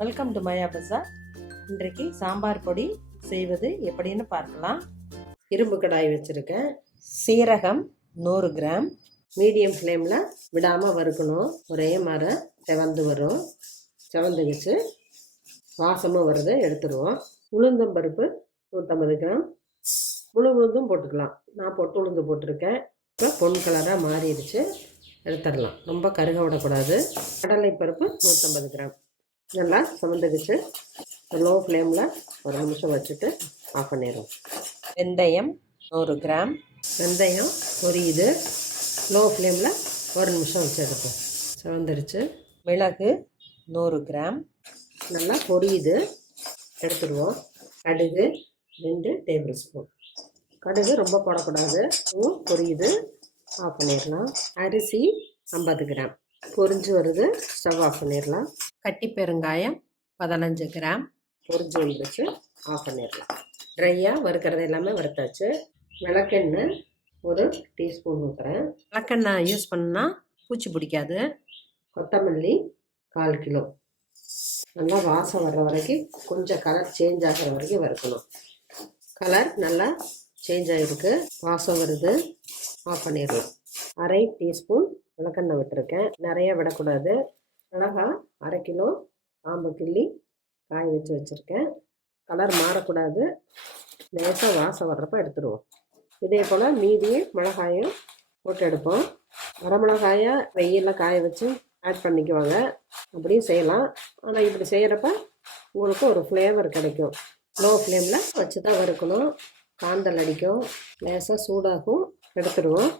Welcome to Bazaar. இன்றைக்கு சாம்பார் பொடி செய்வது எப்படின்னு பார்க்கலாம். இரும்பு கடாய் வச்சுருக்கேன். சீரகம் 100 கிராம். மீடியம் ஃப்ளேமில் விடாமல் வறுக்கணும். ஒரே மாதிரி செவந்து வரும். செவந்துக்கிச்சு வாசமும் வருது, எடுத்துருவோம். உளுந்தம்பருப்பு 150 கிராம். முழு உளுந்தும் போட்டுக்கலாம். நான் பொட்டு உளுந்து போட்டிருக்கேன். இப்போ பொன் கலராக மாறிடுச்சு, எடுத்துடலாம். ரொம்ப கருக விடக்கூடாது. கடலைப்பருப்பு 150 கிராம். நல்லா சமந்துக்குச்சு. லோ ஃப்ளேமில் ஒரு நிமிஷம் வச்சுட்டு ஆஃப் பண்ணிடுவோம். வெந்தயம் 100 கிராம். வெந்தயம் பொரியுது. லோ ஃப்ளேமில் ஒரு நிமிஷம் வச்சு எடுப்போம். சிவந்துருச்சு. மிளகு 100 கிராம். நல்லா பொரியுது, எடுத்துடுவோம். கடுகு 2 டேபிள் ஸ்பூன். கடுகு ரொம்ப போடக்கூடாது, பொரியுது, ஆஃப் பண்ணிடலாம். அரிசி 50 கிராம். பொரிஞ்சு வருது, ஸ்டவ் ஆஃப் பண்ணிடலாம். கட்டி பெருங்காயம் 15 கிராம். பொரிஞ்சு வந்துருச்சு, ஆஃப் பண்ணிடலாம். ட்ரையாக வறுக்கிறது எல்லாமே வறுத்தாச்சு. விளக்கெண்ணெய் 1 டீஸ்பூன் ஊற்றுறேன். விளக்கெண்ணெய் யூஸ் பண்ணால் பூச்சி பிடிக்காது. கொத்தமல்லி 1/4 கிலோ. நல்லா வாசம் வர்ற வரைக்கும், கொஞ்சம் கலர் சேஞ்ச் ஆகிற வரைக்கும் வறுக்கணும். கலர் நல்லா சேஞ்ச் ஆகிருக்கு, வாசம் வருது, ஆஃப் பண்ணிடலாம். 1/2 டீஸ்பூன் விளக்கெண்ணெய் விட்டுருக்கேன். நிறைய விடக்கூடாது. மிளகாய் 1/2 கிலோ காம்பு கிள்ளி காய வச்சுருக்கேன். கலர் மாறக்கூடாது, லேசாக வாசம் வர்றப்போ எடுத்துடுவோம். இதே போல் மீதி மிளகாயும் போட்டு எடுப்போம். வரமிளகாயை வெயிலில் காய வச்சு ஆட் பண்ணிக்குவாங்க, அப்படியும் செய்யலாம். ஆனால் இப்படி செய்கிறப்ப உங்களுக்கு ஒரு ஃப்ளேவர் கிடைக்கும். லோ ஃப்ளேமில் வச்சு தான் வறுக்கணும். காந்தல் அடிக்கும், லேசாக சூடாகும், எடுத்துடுவோம்.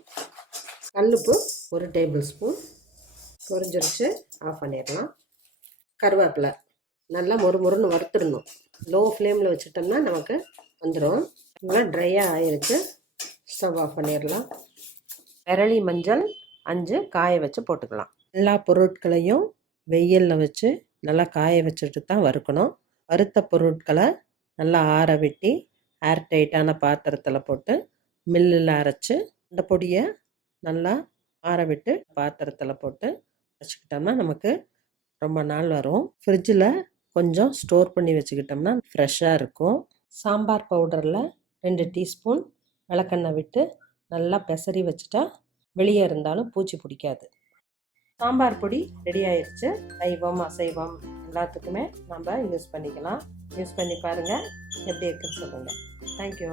கல்லுப்பு 1 டேபிள் ஸ்பூன். பொரிஞ்சிருச்சு, ஆஃப் பண்ணிடலாம். கருவேப்பிலை நல்லா மொறுன்னு வறுத்துடணும். லோ ஃப்ளேமில் வச்சுட்டோம்னா நமக்கு வந்துடும். நல்லா ட்ரையாக ஆயிடுச்சு, ஸ்டவ் ஆஃப் பண்ணிடலாம். விரலி மஞ்சள் 5 காய வச்சு போட்டுக்கலாம். எல்லா பொருட்களையும் வெயிலில் வச்சு நல்லா காய வச்சுட்டு தான் வறுக்கணும். வறுத்த பொருட்களை நல்லா ஆற வெட்டி ஏர்டைட்டான பாத்திரத்தில் போட்டு மில்லில் அரைச்சி இந்த பொடியை நல்லா ஆற விட்டு பாத்திரத்தில் போட்டு வச்சுக்கிட்டோம்னா நமக்கு ரொம்ப நாள் வரும். ஃப்ரிட்ஜில் கொஞ்சம் ஸ்டோர் பண்ணி வச்சுக்கிட்டோம்னா ஃப்ரெஷ்ஷாக இருக்கும். சாம்பார் பவுடரில் 2 டீஸ்பூன் விளக்கெண்ணெய் விட்டு நல்லா பெசரி வச்சுட்டா வெளியே இருந்தாலும் பூச்சி பிடிக்காது. சாம்பார் பொடி ரெடி ஆயிடுச்சு. சைவம் அசைவம் எல்லாத்துக்குமே நம்ம யூஸ் பண்ணிக்கலாம். யூஸ் பண்ணி பாருங்கள், எப்படி இருக்குன்னு சொல்லுங்கள். தேங்க்யூ.